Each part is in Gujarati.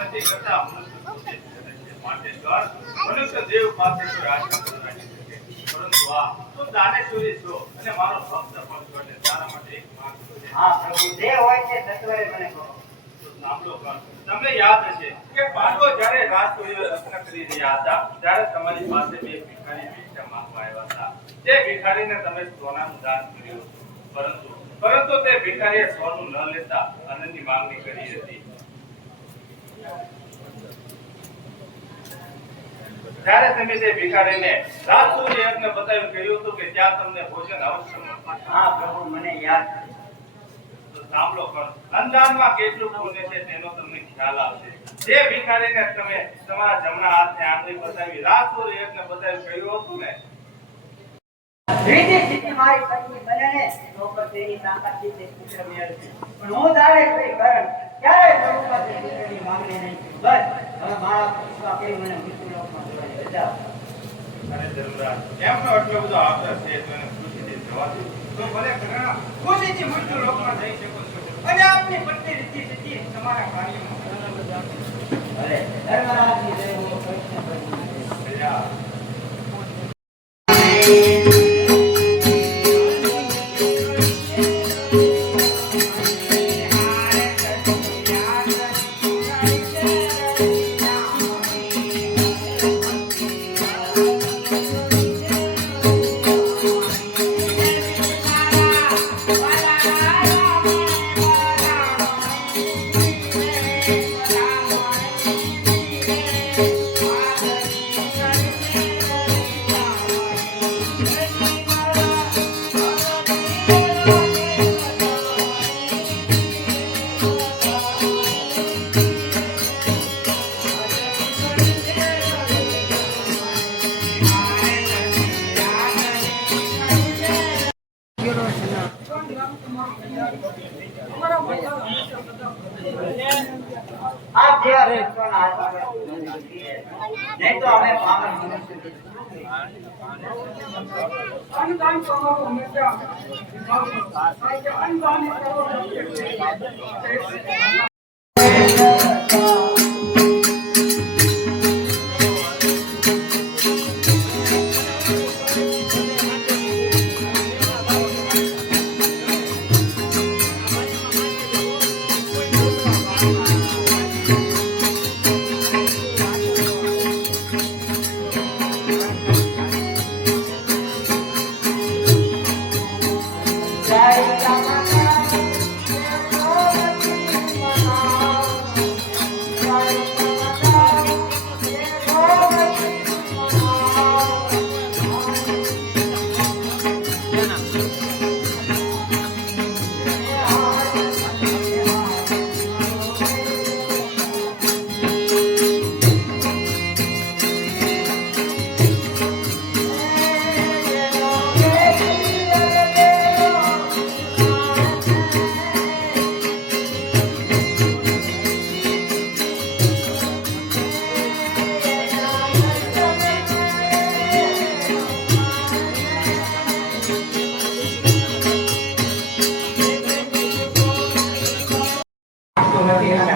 નથી કરતા. માટે મનુષ્ય દેવ પાસે. પરંતુ આ જે હોય છે સત્વરે હતા ત્યારે ભિખારી ભિક્ષા તમે સોનાનું દાન કર્યું પરંતુ પરંતુ તે ભિખારીએ સોનું ન લેતા અન્નની માંગણી કરી હતી ત્યારે તમે તે ભિખારીને રાજસૂય યજ્ઞ બતાવ્યું કહ્યું હતું કે ત્યાં તમને ભોજન અવશ્ય હા પ્રભુ મને યાદ તો સાંભળો પણ અંદાજમાં કેટલું પુણ્ય છે તેનો તમને ખ્યાલ આવશે. જે ભિખારીને તમે તમારા જમણા હાથને આંગળી બતાવી રાતોર યજ્ઞ બતાવ્યું કહ્યું હતું ને? સ્થિતિ મારી પત્ની બને ને તો પણ તેની તાકાતથી તે પુત્ર મેળવશે. પણ હું તારે કોઈ કરણ ક્યારેય પ્રભુ પાસે પુત્રની માંગણી નહીં બસ હવે મારા પર વિશ્વાસ મને મૃત્યુલોકમાં જવાની રજા આપો. અને ધર્મરાજ એમનો એટલો બધો આદર છે તો એને ખુશીથી જવા દો તો ભલે ઘણા ખુશીથી મૃત્યુ લોકમાં જઈ શકો છો અને આપની પત્ની રીતિ તમારા કાર્યમાં પ્રભુની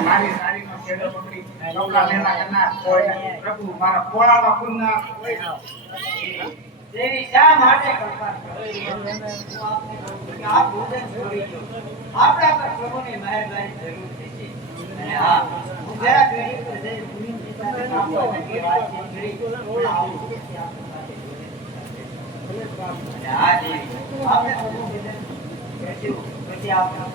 મારી સાડીનો છેડો પકડી કપડાં ભેગા કરનાર કોઈ પ્રભુ મારા ખોળામાં પૂરનાર કોઈ દેવી શા માટે કૃપા કરો? આપ ભોજન છોડી દો. આપણા પર પ્રભુની મહેરબાની જરૂર છે અને હા, હું જરાક રહી તો જઈ ભૂમિની સાથે કામ કરી. આવું. અને હા દેવી, આપણે પ્રભુ ભોજન પછી આપણા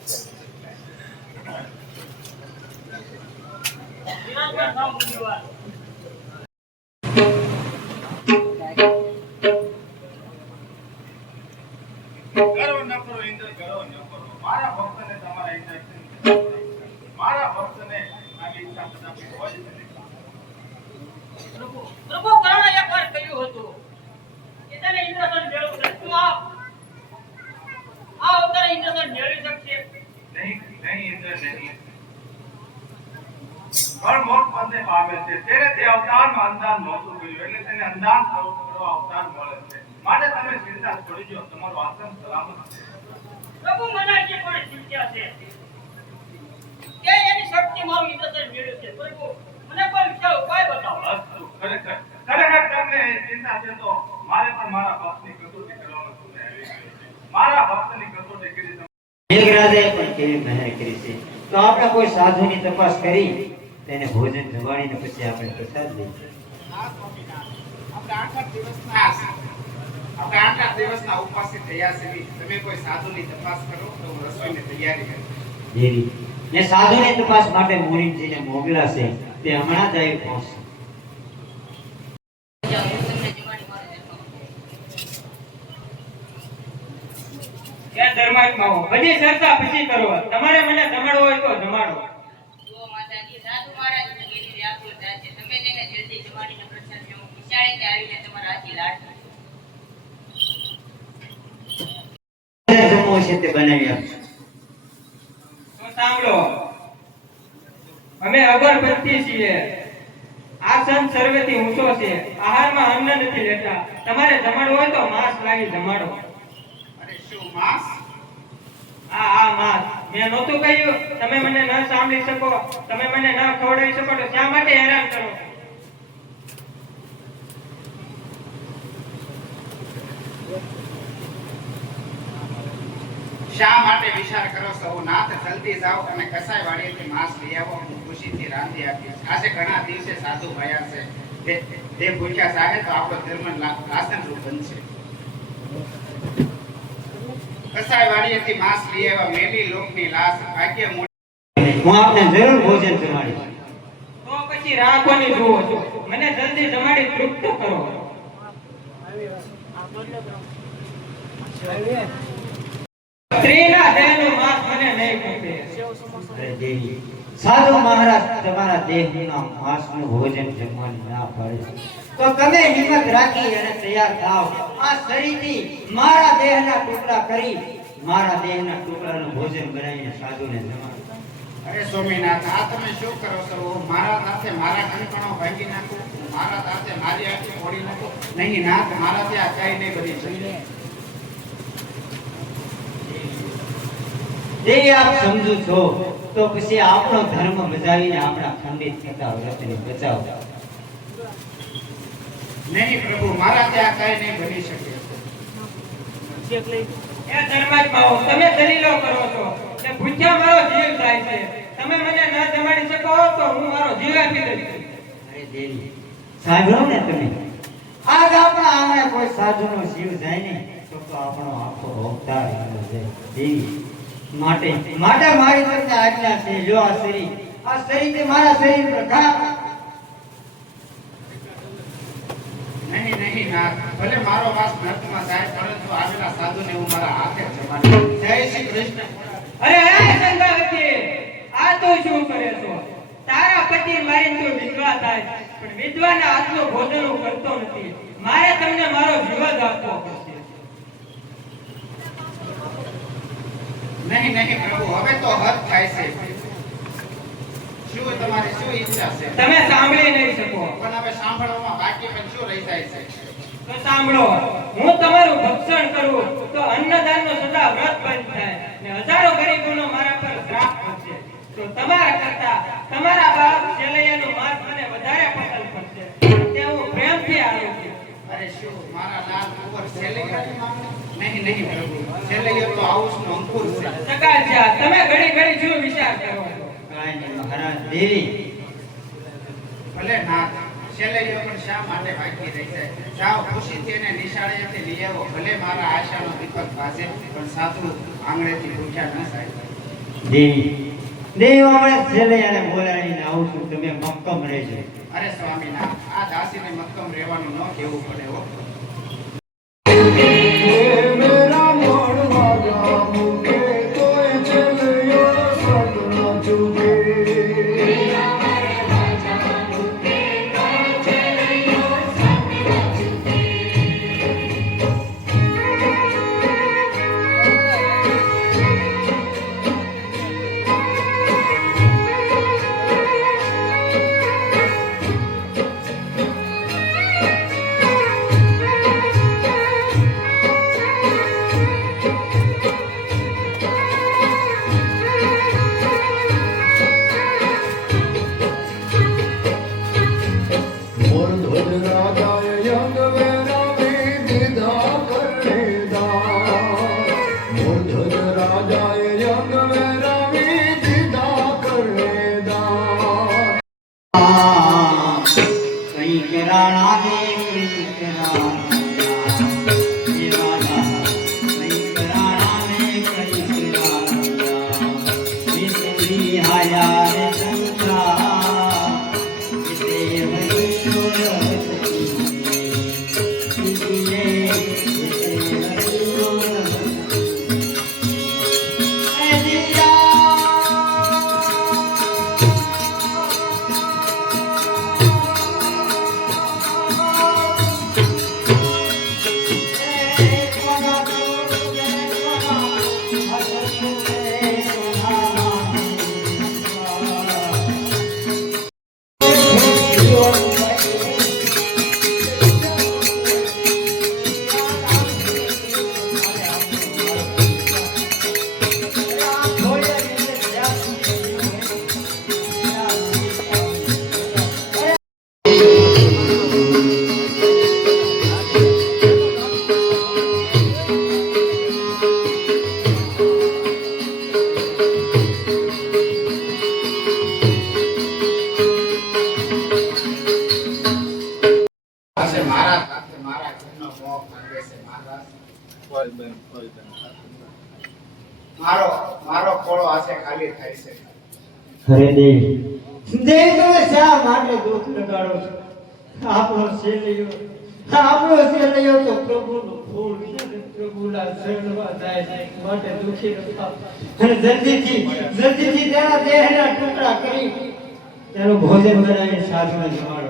જાય વિરાજમાન કામ પૂર્ણ કરો મેઘરાજાએ પણ કેવી મહેર કરી છે? તો આપણે કોઈ સાધુની તપાસ કરી તેને ભોજન જમાડીને પછી આપણે પ્રસાદ લઈએ. આપણે દિવસના ઉપવાસી થયા તમે કોઈ સાધુની તપાસ કરો તો હું રસોઈની તૈયારી કરું ને સાધુની તપાસ માટે મોકલા છે. તે હમણાં જ આવી પહોંચશે. બધી ચર્ચા પછી કરો તમારે મને જમાડવો હોય તો જમાડો. અમે અગરબત્તી છીએ. આ સંત સર્વેથી ઊંચો છે. આહારમાં અન્ન નથી લેતા. તમારે જમાડવો હોય તો માંસ લાવી જમાડો. શું માટે વિચાર કરો છો નાથ જાઓ અને કસાઈ વાડીએથી માંસ લઈ આવો. હું ખુશીથી રાંધી આપીશ. આજે ઘણા દિવસે સાધુ ભયા છે. તે પૂછ્યા, સાહેબ આપણો ધર્મ લાસન રૂપ બનશે. કસાઈ વાડીએથી માંસ લઈ આવ્યા મેલી લોકની લાશ ભાગ્ય મોટી હું આપને જરૂર ભોજન જમાડીશ. તો પછી રાખવાની જુઓ છો? મને જલ્દી જમાડી તૃપ્ત કરો. સ્ત્રીના દેહનું માંસ મને નહીં દેવી. સાધુ મહારાજ તમારા દેહના માંસનું ભોજન જમવાનું ના પાડે. તો તમે હિંમત રાખી અને તૈયાર થાવ આ શરીરની મારા દેહના ટુકડા કરી મારા દેહના ટુકડાનું ભોજન બનાવીને સાધુને જમાડો. અરે સ્વામીનાથ આ તમે શું કરો છો? મારા સાથે મારા કણકણો ભાંગી નાખો મારા સાથે મારી આંખી ફોડી નાખું. નહીં નાથ મારા આ કઈ નહીં બધી શકે જે આપ સમજો છો તો પછી આપણો ધર્મ બજાવીને આપણા ખંડિત થતા વ્રતને બચાવો નહીં પ્રભુ મારા ત્યાં કઈ નહીં બની શકે. એ ધર્માત્માઓ તમે દલીલો કરો છો કે ભૂખ્યા મારો જીવ જાય છે. તમે મને ન જમાડી શકો તો હું મારો જીવ આપી દઈશ. અરે દેવી સાંભળો ને તમે. આજ આપણા આંગણે કોઈ સાધુનો જીવ જાય ને તો તો આપણો આખો અવતાર જાય દેવી માટે. માટે મારી તમને આજ્ઞા છે જો આ શરીર. આ શરીરથી મારા શરીર પર ખા. નહીં નહીં નાથ ભલે મારો વાસ નર્કમાં જાય પરંતુ આવેલા સાધુને હું મારા હાથે જમાડી. જય શ્રી કૃષ્ણ. અરે હે સંગાવતી આ તો શું કરે છો? તારા પતિ મારી તું વિધવા થાય. પણ વિધવાના હાથનું ભોજન હું કરતો નથી. મારે તમને મારો જીવ જ આપવો નહીં નહીં પ્રભુ હવે તો હદ થાય છે. શું તમારી શું ઈચ્છા છે? તમે સાંભળી નહીં શકો. પણ હવે સાંભળવામાં બાકી પણ શું રહી જાય છે? તો સાંભળો હું તમારું ભક્ષણ કરું તો અન્નદાનનો સદા વ્રત બંધ થાય ને હજારો ગરીબોનો મારા પર શ્રાપ પડશે તો તમારા કરતા તમારા બાપ છેલ્લૈયાનું માંસ મને વધારે પસંદ પડશે. તે હું પ્રેમથી આવ્યો છું. અરે શું મારા લાલ ઉપર છેલ્લે નહીં નહીં પ્રભુ. છેલ્લે તો આવું અંકુર છે. સકાળ તમે ઘડી ઘડી શું વિચાર કરો? છો નહીં મહારાજ મહારાજ દેવી. ભલે નાથ છેલ્લેયો પણ શા માટે બાકી રહી જાય? જાઓ ખુશીથી એને નિશાળેથી લઈ આવો. ભલે મારા આશાનો દીપક ભાસે પણ સાધુ આંગળેથી ભૂખ્યા ન થાય. દેવી દેવી હમણાં છેલ્લે એને બોલાવીને આવું છું તમે મક્કમ રહેજો. અરે સ્વામીના આ દાસીને મક્કમ રહેવાનું ન કહેવું પડે હો. મારો મારો ખોળો આજે ખાલી થાય છે. અરે દેવ. દેવ તમે શા માટે દુઃખ લગાડો છો? આપણો શેલિયો આપણો શેલિયો તો પ્રભુનું ફૂલ છે પ્રભુના શરણમાં જાય છે માટે દુઃખી ન થાવ અને જલ્દીથી જલ્દીથી તેના દેહના ટુકડા કરી તેનું ભોજન બનાવીને સાધુને જમાડો.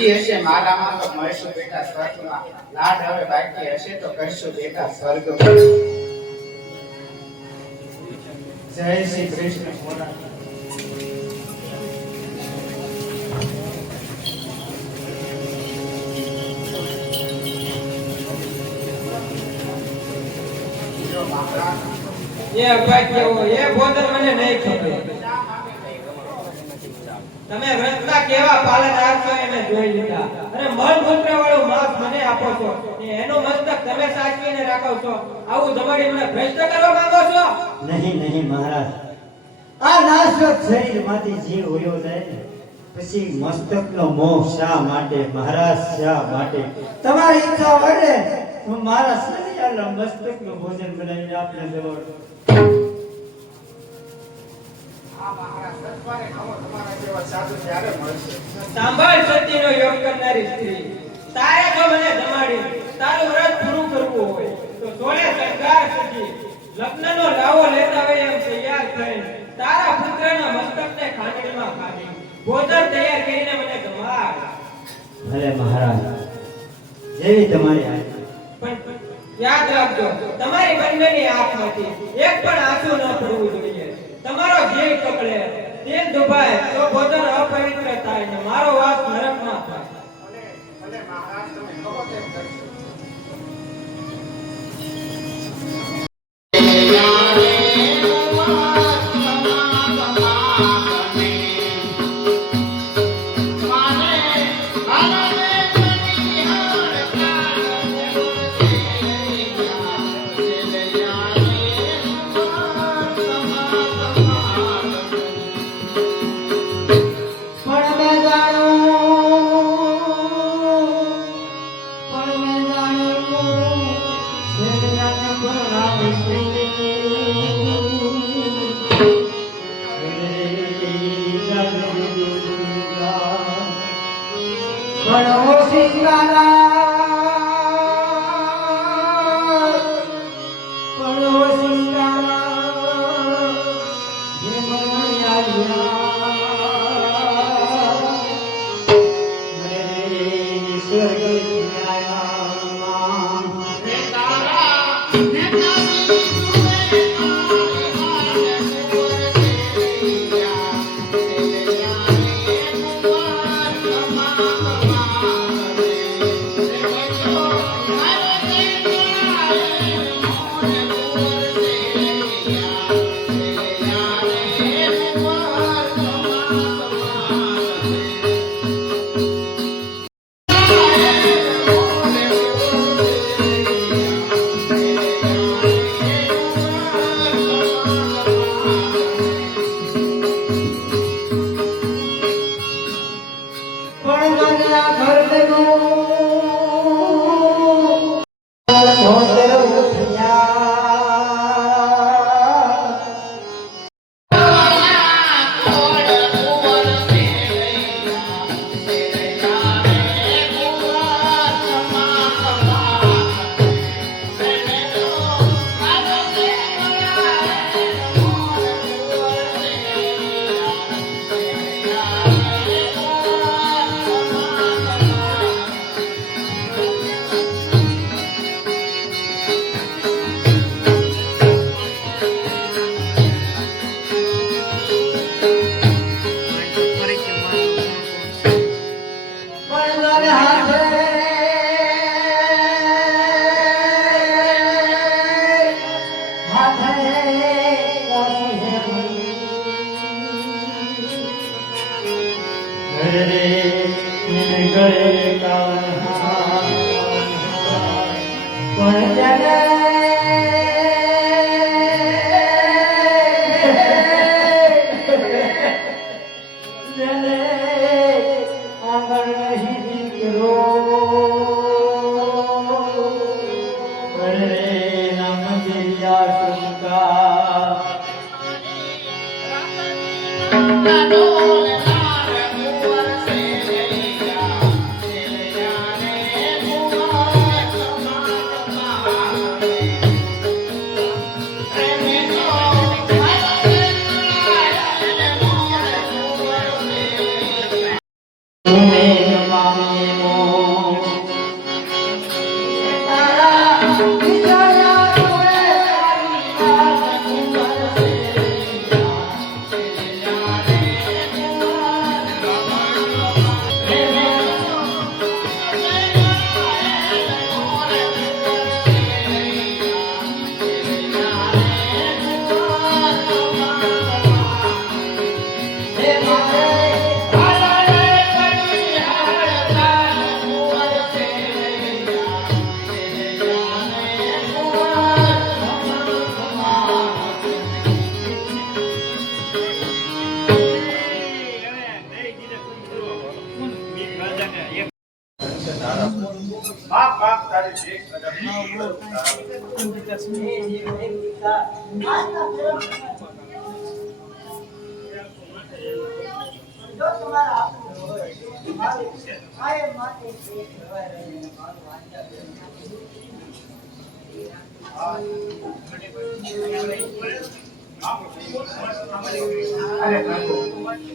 નીતિ હશે મારામાં તો મળીશું બેટા સ્વર્ગમાં. લાડ હવે બાકી હશે તો કરશું બેટા સ્વર્ગમાં. જય શ્રી કૃષ્ણ મોરા એ ભાઈ કેવો એ ભોજન મને નહીં ખબર. તમે વ્રતના કેવા પાલનહાર છો એ મેં જોઈ લીધા. અને મન મૂત્ર વાળું માંસ મને આપો છો. ને એનું મસ્તક તમે સાચવીને રાખો છો. આવું જમાડી મને ભ્રષ્ટ કરવા માંગો છો? નહીં નહીં, મહારાજ. આ નાશવત શરીરમાંથી જીવ જાય. ને પછી મસ્તકનો મોહ શા માટે? મહારાજ, શા માટે? તમારી ઈચ્છા વડે હું મારા શરીરના મસ્તકનું ભોજન બનાવીને આપને દેવાનું સાંભળ સતીનો યોગ કરનારી સ્ત્રી. તારે જો મને જમાડી તારું વ્રત પૂરું કરવું હોય તો સોળે સરકાર સજી લગ્નનો લાવો લેતા હોય એમ તૈયાર થઈને તારા પુત્રના મસ્તકને ખાંડણીમાં ખાધી. ભોજન તૈયાર કરીને મને જમાડ. ભલે મહારાજ જેવી તમારી આજ્ઞા. પણ યાદ રાખજો તમારી બંનેની આંખમાંથી એક પણ આંસુ ન પડવું જોઈએ. તમારો જીવ પકડે, તે દુભાય તો ભોજન અપવિત્ર થાય ને મારો વાસ નરકમાં થાય. અને મહારાજ, તમે કહો તેમ Bueno, vos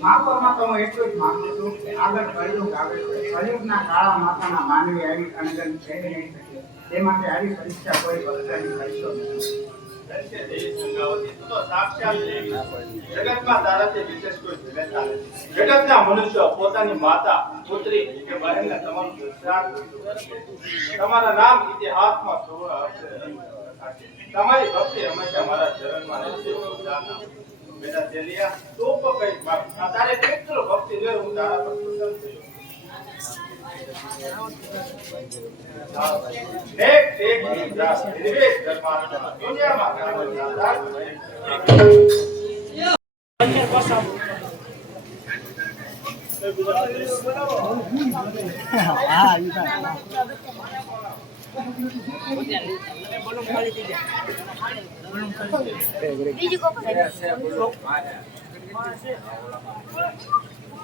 માગવામાં તો એટલું જ માંગુ છું કે આગળ કળિયુગ આવે છે કાળા માથાના માનવી આવી અનગન થઈ નહીં તે માટે આવી પરીક્ષા કોઈ ભક્તની કરશો નહીં. તમારું ભક્તિ હંમેશા મારા ચરણમાં તું કઈ માગ. આ ભક્તિ જોઈ હું તારા પર પ્રસન્ન થયો. એક એક નિદ્રા નિર્વેશ ધર્માત્મા દુનિયામાં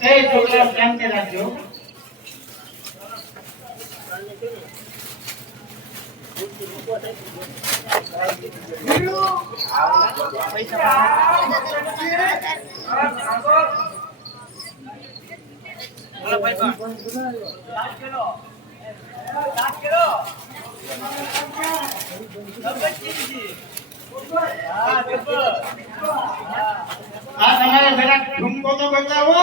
એ છોકરા શાંતિ રાખજો. આ તમારે બેટા ઠુમકો તો બતાવો.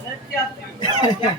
मैं